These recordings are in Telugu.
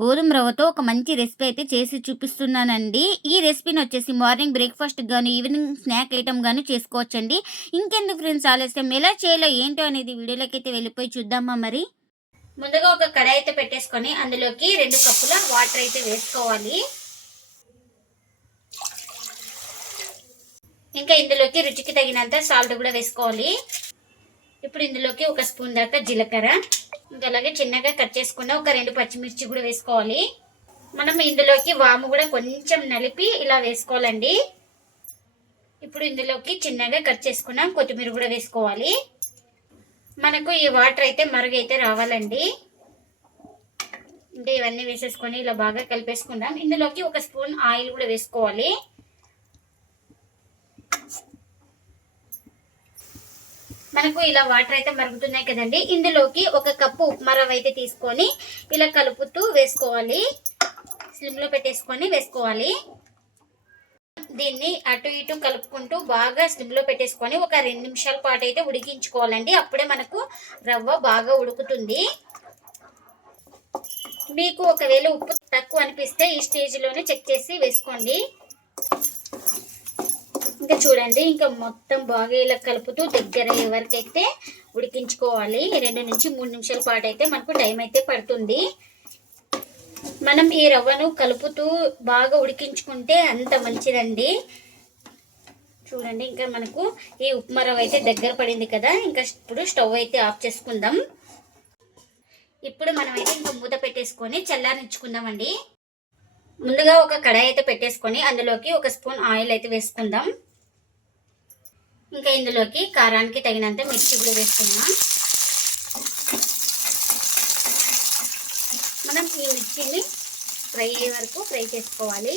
గోధుమ రవ్వతో ఒక మంచి రెసిపీ అయితే చేసి చూపిస్తున్నానండి. ఈ రెసిపీని వచ్చేసి మార్నింగ్ బ్రేక్ఫాస్ట్ కానీ ఈవినింగ్ స్నాక్ ఐటమ్ కానీ చేసుకోవచ్చండి. ఇంకెందుకు ఫ్రెండ్స్ ఆలస్యం? ఎలా చేయాలో ఏంటో అనేది వీడియోలోకి అయితే వెళ్ళిపోయి చూద్దామా మరి? ముందుగా ఒక కడాయి అయితే పెట్టేసుకొని అందులోకి రెండు కప్పుల వాటర్ అయితే వేసుకోవాలి. ఇంకా ఇందులోకి రుచికి తగినంత సాల్ట్ కూడా వేసుకోవాలి. ఇప్పుడు ఇందులోకి ఒక స్పూన్ దాకా జీలకర్ర ఇంకా అలాగే చిన్నగా కట్ చేసుకున్న ఒక రెండు పచ్చిమిర్చి కూడా వేసుకోవాలి. మనం ఇందులోకి వాము కూడా కొంచెం నలిపి ఇలా వేసుకోవాలండి. ఇప్పుడు ఇందులోకి చిన్నగా కట్ చేసుకున్న కొత్తిమీర కూడా వేసుకోవాలి. మనకు ఈ వాటర్ అయితే మరుగైతే రావాలండి. అంటే ఇవన్నీ వేసేసుకొని ఇలా బాగా కలిపేసుకుందాం. ఇందులోకి ఒక స్పూన్ ఆయిల్ కూడా వేసుకోవాలి. మనకు ఇలా వాటర్ అయితే మరుగుతున్నాయి కదండి. ఇందులోకి ఒక కప్పు ఉప్మా రవ్వ అయితే తీసుకొని ఇలా కలుపుతూ వేసుకోవాలి. స్లిమ్లో పెట్టేసుకొని వేసుకోవాలి. దీన్ని అటు ఇటు కలుపుకుంటూ బాగా స్లిమ్లో పెట్టేసుకొని ఒక రెండు నిమిషాల పాటు అయితే ఉడికించుకోవాలండి. అప్పుడే మనకు రవ్వ బాగా ఉడుకుతుంది. మీకు ఒకవేళ ఉప్పు తక్కువ అనిపిస్తే ఈ స్టేజ్లోనే చెక్ చేసి వేసుకోండి. ఇంకా చూడండి ఇంకా మొత్తం బాగా ఇలా కలుపుతూ దగ్గర ఎవరికైతే ఉడికించుకోవాలి రెండు నుంచి మూడు నిమిషాల పాటు అయితే మనకు టైం అయితే పడుతుంది. మనం ఈ రవ్వను కలుపుతూ బాగా ఉడికించుకుంటే అంత మంచిదండి. చూడండి ఇంకా మనకు ఈ ఉప్మా రవ్వ అయితే దగ్గర పడింది కదా ఇంకా ఇప్పుడు స్టవ్ అయితే ఆఫ్ చేసుకుందాం. ఇప్పుడు మనం అయితే ఇంకా మూత పెట్టేసుకొని చల్లారించుకుందామండి. ముందుగా ఒక కడాయి అయితే పెట్టేసుకొని అందులోకి ఒక స్పూన్ ఆయిల్ అయితే వేసుకుందాం. ఇంకా ఇందులోకి కారానికి తగినంత మిర్చి కూడా వేసుకుందాం. మనం ఈ మిర్చిని ఫ్రై అయ్యే వరకు ఫ్రై చేసుకోవాలి.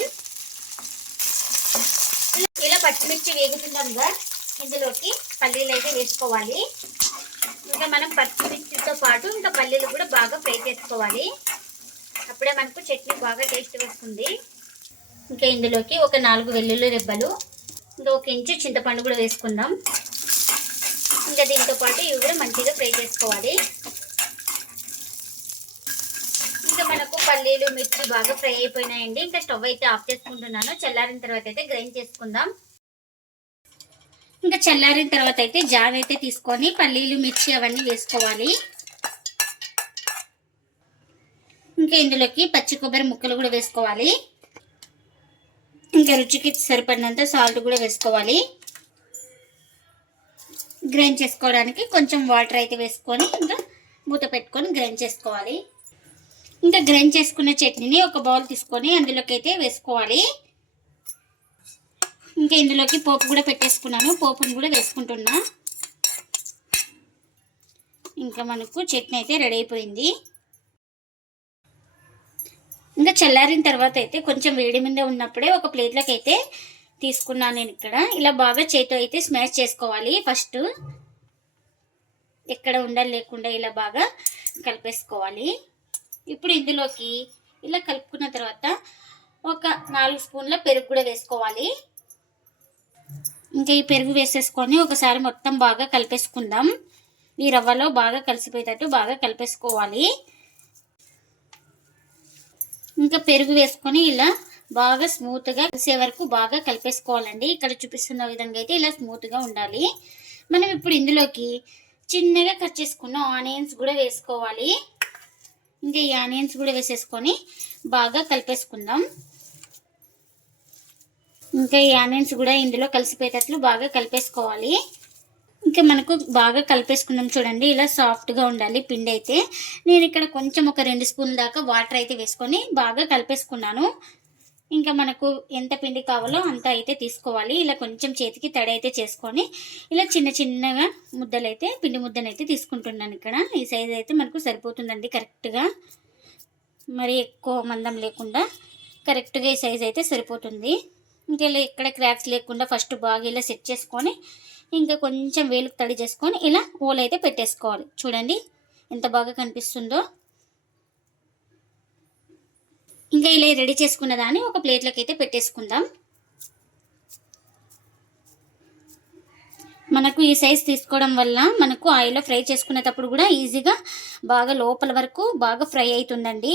ఇలా పచ్చిమిర్చి వేగుతుండగా ఇందులోకి పల్లీలు అయితే వేసుకోవాలి. ఇంకా మనం పచ్చిమిర్చితో పాటు ఇంకా పల్లీలు కూడా బాగా ఫ్రై చేసుకోవాలి. అప్పుడే మనకు చట్నీ బాగా టేస్ట్ వస్తుంది. ఇంకా ఇందులోకి ఒక నాలుగు వెల్లుల్లి రెబ్బలు ఇంకా ఒక ఇంచు చింతపండు కూడా వేసుకుందాం. ఇంకా దీంతో పాటు ఇవి కూడా మంచిగా ఫ్రై చేసుకోవాలి. ఇంకా మనకు పల్లీలు మిర్చి బాగా ఫ్రై అయిపోయినాయండి. ఇంకా స్టవ్ అయితే ఆఫ్ చేసుకుంటున్నాను. చల్లారిన తర్వాత అయితే గ్రైండ్ చేసుకుందాం. ఇంకా చల్లారిన తర్వాత అయితే జావ అయితే తీసుకొని పల్లీలు మిర్చి అవన్నీ వేసుకోవాలి. ఇంకా ఇందులోకి పచ్చి కొబ్బరి ముక్కలు కూడా వేసుకోవాలి. ఇంకా రుచికి సరిపడినంత సాల్ట్ కూడా వేసుకోవాలి. గ్రైండ్ చేసుకోవడానికి కొంచెం వాటర్ అయితే వేసుకొని ఇంకా మూత పెట్టుకొని గ్రైండ్ చేసుకోవాలి. ఇంకా గ్రైండ్ చేసుకున్న చట్నీని ఒక బౌల్ తీసుకొని అందులోకి అయితే వేసుకోవాలి. ఇంకా ఇందులోకి పోపు కూడా పెట్టేసుకున్నాను. పోపును కూడా వేసుకుంటున్నా. ఇంకా మనకు చట్నీ అయితే రెడీ అయిపోయింది. ఇంకా చల్లారిన తర్వాత అయితే కొంచెం వేడి మీద ఉన్నప్పుడే ఒక ప్లేట్లోకి అయితే తీసుకున్నాను నేను ఇక్కడ. ఇలా బాగా చేతితో అయితే స్మాష్ చేసుకోవాలి ఫస్ట్ ఎక్కడ ఉండాలి లేకుండా ఇలా బాగా కలిపేసుకోవాలి. ఇప్పుడు ఇందులోకి ఇలా కలుపుకున్న తర్వాత ఒక నాలుగు స్పూన్ల పెరుగు కూడా వేసుకోవాలి. ఇంకా ఈ పెరుగు వేసేసుకొని ఒకసారి మొత్తం బాగా కలిపేసుకుందాం. ఈ రవ్వలో బాగా కలిసిపోయేటట్టు బాగా కలిపేసుకోవాలి. ఇంకా పెరుగు వేసుకొని ఇలా బాగా స్మూత్గా కలిసే వరకు బాగా కలిపేసుకోవాలండి. ఇక్కడ చూపిస్తున్న విధంగా అయితే ఇలా స్మూత్గా ఉండాలి. మనం ఇప్పుడు ఇందులోకి చిన్నగా కట్ చేసుకున్న ఆనియన్స్ కూడా వేసుకోవాలి. ఇంకా ఈ ఆనియన్స్ కూడా వేసేసుకొని బాగా కలిపేసుకుందాం. ఇంకా ఈ ఆనియన్స్ కూడా ఇందులో కలిసిపోయేటట్లు బాగా కలిపేసుకోవాలి. ఇంకా మనకు బాగా కలిపేసుకున్నాం చూడండి. ఇలా సాఫ్ట్గా ఉండాలి పిండి అయితే. నేను ఇక్కడ కొంచెం ఒక రెండు స్పూన్ల దాకా వాటర్ అయితే వేసుకొని బాగా కలిపేసుకున్నాను. ఇంకా మనకు ఎంత పిండి కావాలో అంత అయితే తీసుకోవాలి. ఇలా కొంచెం చేతికి తడి అయితే చేసుకొని ఇలా చిన్న చిన్నగా ముద్దలైతే పిండి ముద్దనైతే తీసుకుంటున్నాను ఇక్కడ. ఈ సైజ్ అయితే మనకు సరిపోతుందండి కరెక్ట్గా మరి ఎక్కువ మందం లేకుండా కరెక్ట్గా ఈ సైజ్ అయితే సరిపోతుంది. ఇంకా ఇలా ఎక్కడ క్రాక్స్ లేకుండా ఫస్ట్ బాగా ఇలా సెట్ చేసుకొని ఇంకా కొంచెం వేలుకు తడి చేసుకొని ఇలా ఓలు అయితే పెట్టేసుకోవాలి. చూడండి ఎంత బాగా కనిపిస్తుందో. ఇంకా ఇలా రెడీ చేసుకున్న దాన్ని ఒక ప్లేట్లోకి అయితే పెట్టేసుకుందాం. మనకు ఈ సైజ్ తీసుకోవడం వల్ల మనకు ఆయిల్లో ఫ్రై చేసుకునేటప్పుడు కూడా ఈజీగా బాగా లోపల వరకు బాగా ఫ్రై అవుతుందండి.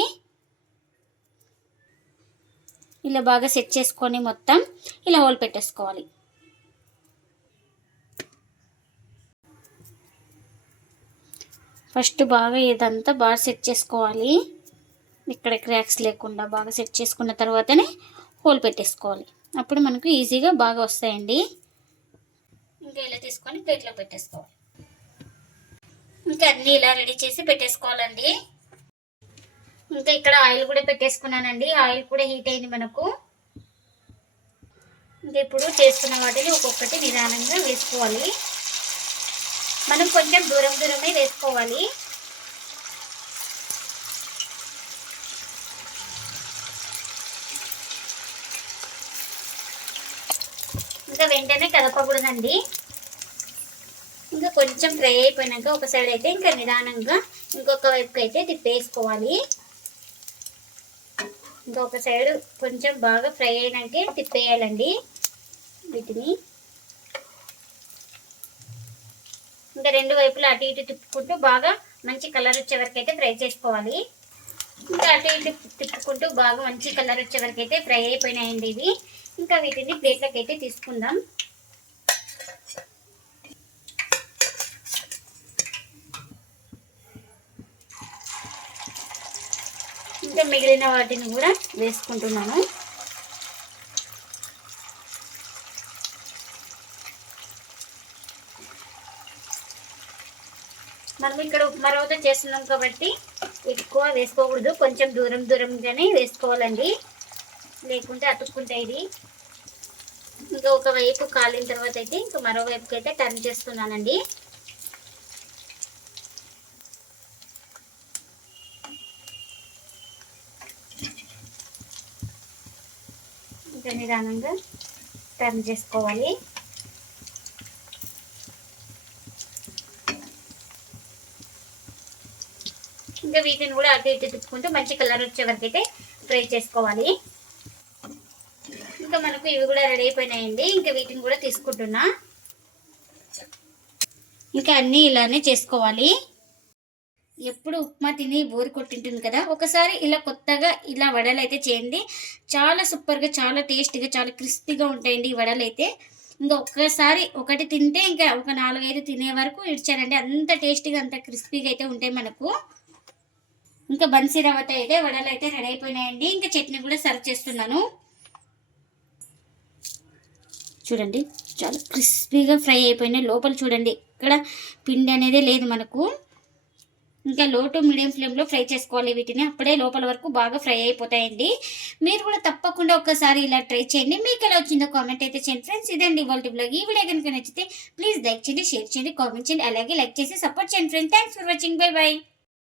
ఇలా బాగా సెట్ చేసుకొని మొత్తం ఇలా హోల్ పెట్టేసుకోవాలి. ఫస్ట్ బాగా ఇదంతా బాగా సెట్ చేసుకోవాలి. ఇక్కడ క్రాక్స్ లేకుండా బాగా సెట్ చేసుకున్న తర్వాతనే హోల్ పెట్టేసుకోవాలి. అప్పుడు మనకు ఈజీగా బాగా వస్తాయండి. ఇంకా ఇలా తీసుకొని ప్లేట్లో పెట్టేసుకోవాలి. ఇంకా అన్నీ ఇలా రెడీ చేసి పెట్టేసుకోవాలండి. ఇంకా ఇక్కడ ఆయిల్ కూడా పెట్టేసుకున్నానండి. ఆయిల్ కూడా హీట్ అయింది మనకు. ఇంకా ఇప్పుడు చేసుకున్న వాటిని ఒక్కొక్కటి నిదానంగా వేసుకోవాలి. మనం కొంచెం దూరం దూరమే వేసుకోవాలి. ఇంకా వెంటనే కదపకూడదండి ఇంకా కొంచెం ఫ్రై అయిపోయినాక ఒక సైడ్ అయితే ఇంకా నిదానంగా ఇంకొక వైపుకి అయితే తిప్పేసుకోవాలి. ఇంకొక సైడ్ కొంచెం బాగా ఫ్రై అయినాక తిప్పేయాలండి వీటిని. ఇంకా రెండు వైపులా అటు ఇటు తిప్పుకుంటూ బాగా మంచి కలర్ వచ్చే వరకు అయితే ఫ్రై చేసుకోవాలి. ఇంకా అటు ఇటు తిప్పుకుంటూ బాగా మంచి కలర్ వచ్చే వరకు అయితే ఫ్రై అయిపోయినాయండి ఇవి. ఇంకా వీటిని ప్లేట్లోకి అయితే తీసుకుందాం. ఇంకా మిగిలిన వాటిని కూడా వేసుకుంటున్నాను. మనం ఇక్కడ ఉప్మా రవ్వతో చేస్తున్నాం కాబట్టి ఎక్కువ వేసుకోకూడదు. కొంచెం దూరం దూరంగానే వేసుకోవాలండి. లేకుంటే అతుక్కుంటాయి ఇది. ఇంకా ఒక వైపు కాలిన తర్వాత అయితే ఇంకా మరోవైపుకి అయితే టర్న్ చేస్తున్నానండి. ఇంకా నిదానంగా టర్న్ చేసుకోవాలి? ఇంకా వీటిని కూడా అటు ఇటు తిప్పుకుంటూ మంచి కలర్ వచ్చే వరకు అయితే ఫ్రై చేసుకోవాలి. ఇంకా మనకు ఇవి కూడా రెడీ అయిపోయినాయండి. ఇంకా వీటిని కూడా తీసుకుంటున్నా. ఇంకా అన్నీ ఇలానే చేసుకోవాలి. ఎప్పుడు ఉప్మా తిని బోరు కొట్టింటుంది కదా ఒకసారి ఇలా కొత్తగా ఇలా వడలు అయితే చేయండి. చాలా సూపర్గా చాలా టేస్టీగా చాలా క్రిస్పీగా ఉంటాయండి ఈ వడలు అయితే ఇంకా ఒక్కసారి ఒకటి తింటే ఇంకా ఒక నాలుగైదు తినే వరకు ఇడ్చారండి. అంత టేస్టీగా అంత క్రిస్పీగా అయితే ఉంటాయి మనకు. ఇంకా బన్సీ రవ్వతో అయితే వడలు అయితే రెడీ అయిపోయినాయండి. ఇంకా చట్నీ కూడా సర్వ్ చేస్తున్నాను. చూడండి చాలా క్రిస్పీగా ఫ్రై అయిపోయినాయి. లోపల చూడండి ఇక్కడ పిండి అనేది లేదు మనకు. ఇంకా లో టు మీడియం ఫ్లేమ్లో ఫ్రై చేసుకోవాలి వీటిని. అప్పుడే లోపల వరకు బాగా ఫ్రై అయిపోతాయండి. మీరు కూడా తప్పకుండా ఒక్కసారి ఇలా ట్రై చేయండి. మీకు ఎలా వచ్చిందో కామెంట్ అయితే చేయండి. ఫ్రెండ్స్ ఇదండి ఇవాళ బ్లాగ్ ఈ వీడియో కనుక నచ్చితే ప్లీజ్ లైక్ చేయండి షేర్ చేయండి కామెంట్ చేయండి అలాగే లైక్ చేసి సపోర్ట్ చేయండి. Friends thanks for watching. Bye bye.